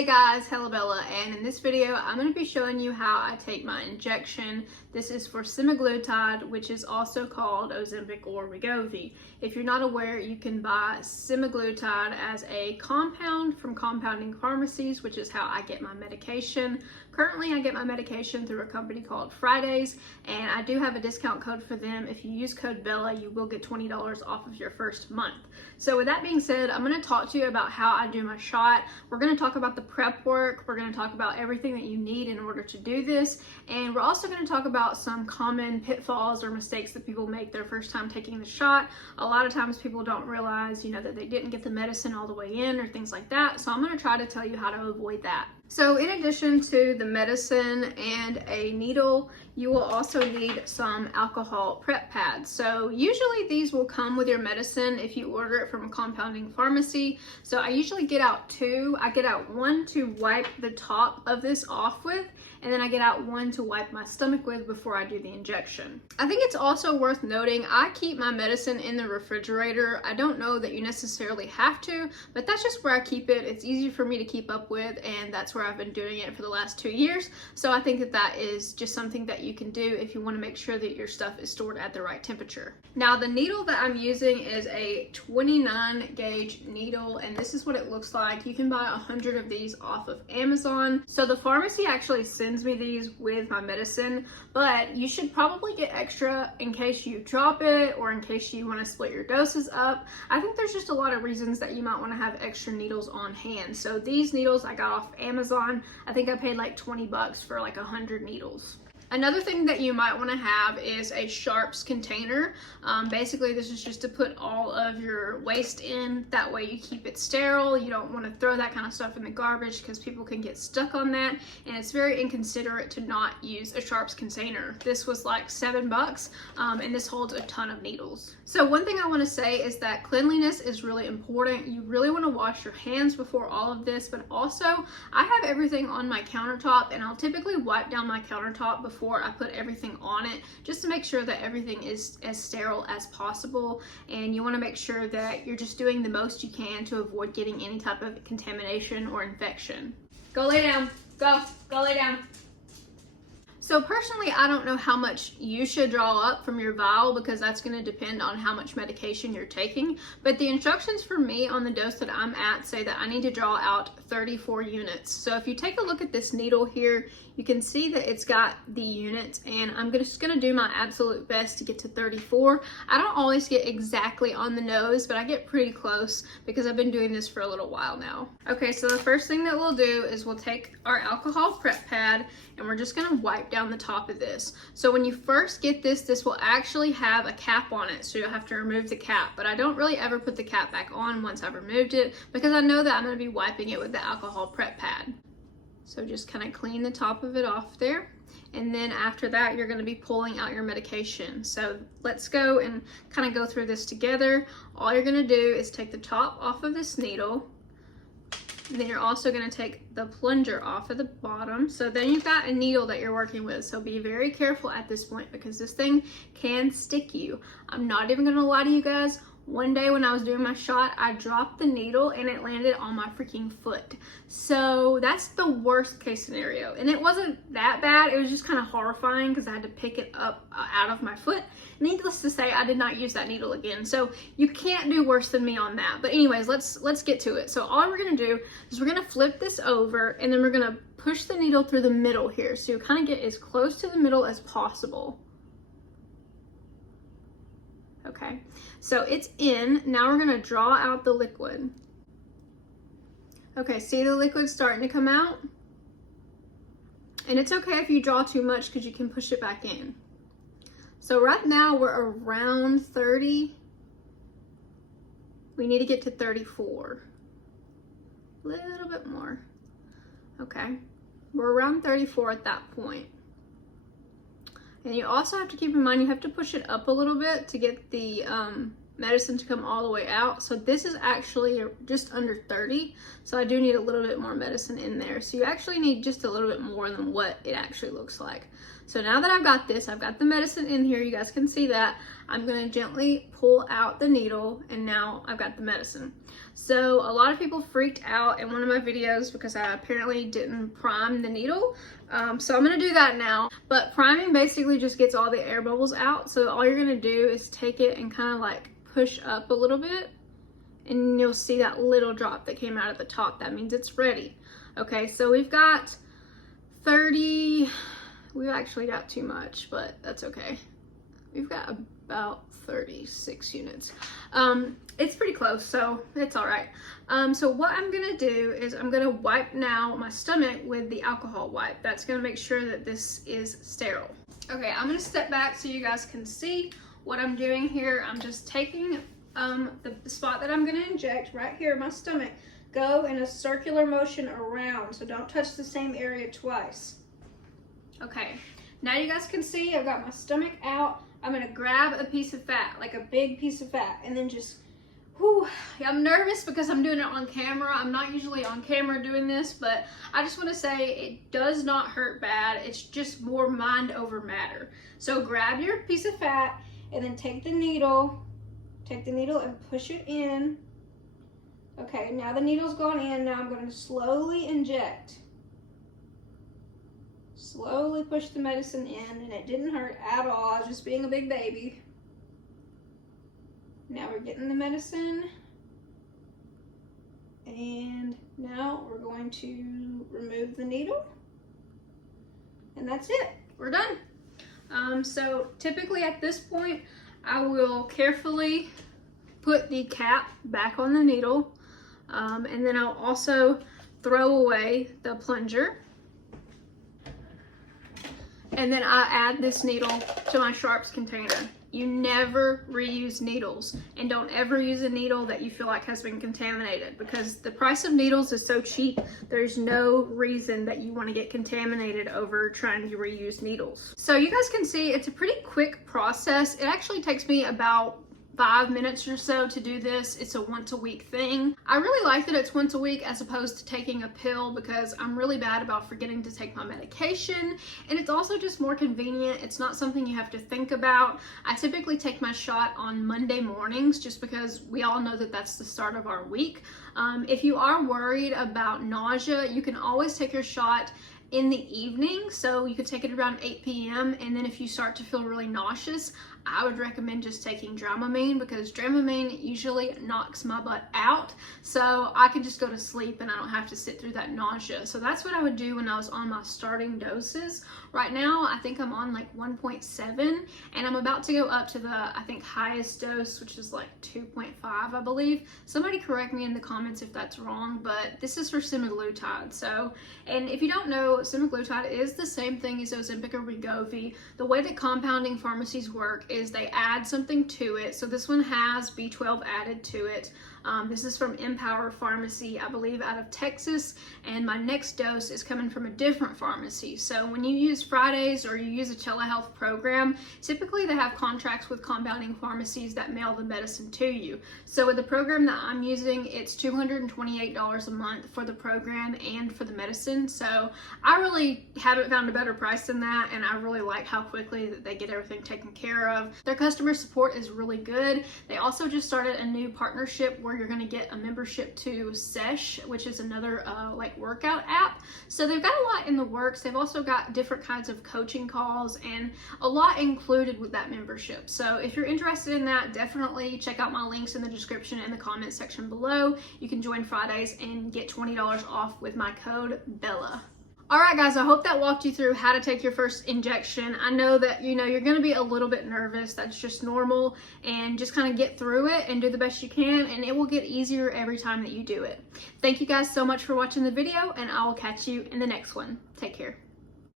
Hey guys, Bella, and in this video I'm going to be showing you how I take my injection. This is for Semaglutide, which is also called Ozempic or Wegovy. If you're not aware, you can buy Semaglutide as a compound from compounding pharmacies, which is how I get my medication. Currently, I get my medication through a company called Fridays, and I do have a discount code for them. If you use code BELLA, you will get $20 off of your first month. So with that being said, I'm going to talk to you about how I do my shot. We're going to talk about the prep work. We're going to talk about everything that you need in order to do this. And we're also going to talk about some common pitfalls or mistakes that people make their first time taking the shot. A lot of times people don't realize, that they didn't get the medicine all the way in or things like that. So I'm going to try to tell you how to avoid that. So in addition to the medicine and a needle, you will also need some alcohol prep pads. So usually these will come with your medicine if you order it from a compounding pharmacy. So I usually get out two. I get out one to wipe the top of this off with, and then I get out one to wipe my stomach with before I do the injection. I think it's also worth noting, I keep my medicine in the refrigerator. I don't know that you necessarily have to, but that's just where I keep it. It's easy for me to keep up with, and that's where I've been doing it for the last 2 years. So I think that that is just something that you can do if you want to make sure that your stuff is stored at the right temperature. Now the needle that I'm using is a 29 gauge needle, and this is what it looks like. You can buy 100 of these off of Amazon. So the pharmacy actually sends me these with my medicine, but you should probably get extra in case you drop it or in case you want to split your doses up. I think there's just a lot of reasons that you might want to have extra needles on hand. So these needles I got off Amazon. I think I paid like 20 bucks for like 100 needles. Another thing that you might want to have is a sharps container. Basically, this is just to put all of your waste in. That way you keep it sterile. You don't want to throw that kind of stuff in the garbage because people can get stuck on that. And it's very inconsiderate to not use a sharps container. This was like 7 bucks, and this holds a ton of needles. So one thing I want to say is that cleanliness is really important. You really want to wash your hands before all of this, but also I have everything on my countertop, and I'll typically wipe down my countertop before I put everything on it, just to make sure that everything is as sterile as possible. And you want to make sure that you're just doing the most you can to avoid getting any type of contamination or infection. Go lay down. Go lay down. So personally, I don't know how much you should draw up from your vial because that's going to depend on how much medication you're taking. But the instructions for me on the dose that I'm at say that I need to draw out 34 units. So if you take a look at this needle here, you can see that it's got the units, and I'm just going to do my absolute best to get to 34. I don't always get exactly on the nose, but I get pretty close because I've been doing this for a little while now. Okay, so the first thing that we'll do is we'll take our alcohol prep pad and we're just going to wipe down the top of this. So when you first get this, this will actually have a cap on it, so you'll have to remove the cap, but I don't really ever put the cap back on once I've removed it because I know that I'm going to be wiping it with the alcohol prep pad. So just kind of clean the top of it off there. And then after that, you're going to be pulling out your medication. So let's go and kind of go through this together. All you're going to do is take the top off of this needle. And then you're also going to take the plunger off of the bottom. So then you've got a needle that you're working with. So be very careful at this point because this thing can stick you. I'm not even going to lie to you guys. One day when I was doing my shot, I dropped the needle and it landed on my freaking foot. So that's the worst case scenario. And it wasn't that bad. It was just kind of horrifying because I had to pick it up out of my foot. Needless to say, I did not use that needle again. So you can't do worse than me on that. But anyways, let's get to it. So all we're going to do is we're going to flip this over, and then we're going to push the needle through the middle here. So you kind of get as close to the middle as possible. Okay, so it's in. Now we're going to draw out the liquid. Okay, see the liquid starting to come out? And it's okay if you draw too much because you can push it back in. So right now we're around 30. We need to get to 34. A little bit more. Okay, we're around 34 at that point. And you also have to keep in mind, you have to push it up a little bit to get the medicine to come all the way out. So this is actually just under 30. So I do need a little bit more medicine in there. So you actually need just a little bit more than what it actually looks like. So now that I've got this, I've got the medicine in here. You guys can see that. I'm gonna gently pull out the needle, and now I've got the medicine. So a lot of people freaked out in one of my videos because I apparently didn't prime the needle. So I'm gonna do that now. But priming basically just gets all the air bubbles out. So all you're gonna do is take it and kind of like push up a little bit, and you'll see that little drop that came out at the top. That means it's ready. Okay, so we've got 30, we've actually got too much, but that's okay. We've got about 36 units. It's pretty close, so it's all right. So what I'm gonna do is I'm gonna wipe now my stomach with the alcohol wipe. That's gonna make sure that this is sterile. Okay, I'm gonna step back so you guys can see what I'm doing here. I'm just taking the spot that I'm gonna inject right here, my stomach, go in a circular motion around, so don't touch the same area twice. Okay, now you guys can see I've got my stomach out. I'm gonna grab a piece of fat, like a big piece of fat, and then just, whew, I'm nervous because I'm doing it on camera. I'm not usually on camera doing this, but I just wanna say it does not hurt bad. It's just more mind over matter. So grab your piece of fat and then take the needle and push it in. Okay, now the needle's gone in. Now I'm going to slowly inject. Slowly push the medicine in, and it didn't hurt at all. I was just being a big baby. Now we're getting the medicine. And now we're going to remove the needle. And that's it. We're done. So typically at this point, I will carefully put the cap back on the needle. And then I'll also throw away the plunger. And then I add this needle to my sharps container. You never reuse needles, and don't ever use a needle that you feel like has been contaminated, because the price of needles is so cheap. There's no reason that you want to get contaminated over trying to reuse needles. So you guys can see it's a pretty quick process. It actually takes me about 5 minutes or so to do this. It's a once a week thing. I really like that it's once a week as opposed to taking a pill, because I'm really bad about forgetting to take my medication, and it's also just more convenient. It's not something you have to think about. I typically take my shot on Monday mornings just because we all know that that's the start of our week. If you are worried about nausea, you can always take your shot in the evening, so you could take it around 8 p.m. and then if you start to feel really nauseous, I would recommend just taking Dramamine, because Dramamine usually knocks my butt out, so I can just go to sleep and I don't have to sit through that nausea. So that's what I would do when I was on my starting doses. Right now I think I'm on like 1.7, and I'm about to go up to the, I think, highest dose, which is like 2.5, I believe. Somebody correct me in the comments if that's wrong, but this is for Semaglutide. So, and if you don't know, Semaglutide is the same thing as Ozempic or Wegovy. The way that compounding pharmacies work is they add something to it. So this one has B12 added to it. This is from Empower Pharmacy, I believe, out of Texas, and my next dose is coming from a different pharmacy. So when you use Fridays or you use a telehealth program, typically they have contracts with compounding pharmacies that mail the medicine to you. So with the program that I'm using, it's $228 a month for the program and for the medicine. So I really haven't found a better price than that, and I really like how quickly that they get everything taken care of. Their customer support is really good. They also just started a new partnership where you're going to get a membership to Sesh, which is another like workout app. So they've got a lot in the works. They've also got different kinds of coaching calls and a lot included with that membership. So if you're interested in that, definitely check out my links in the description and the comment section below. You can join Fridays and get $20 off with my code BELLA. All right, guys, I hope that walked you through how to take your first injection. I know that, you're going to be a little bit nervous. That's just normal, and just kind of get through it and do the best you can, and it will get easier every time that you do it. Thank you guys so much for watching the video, and I will catch you in the next one. Take care.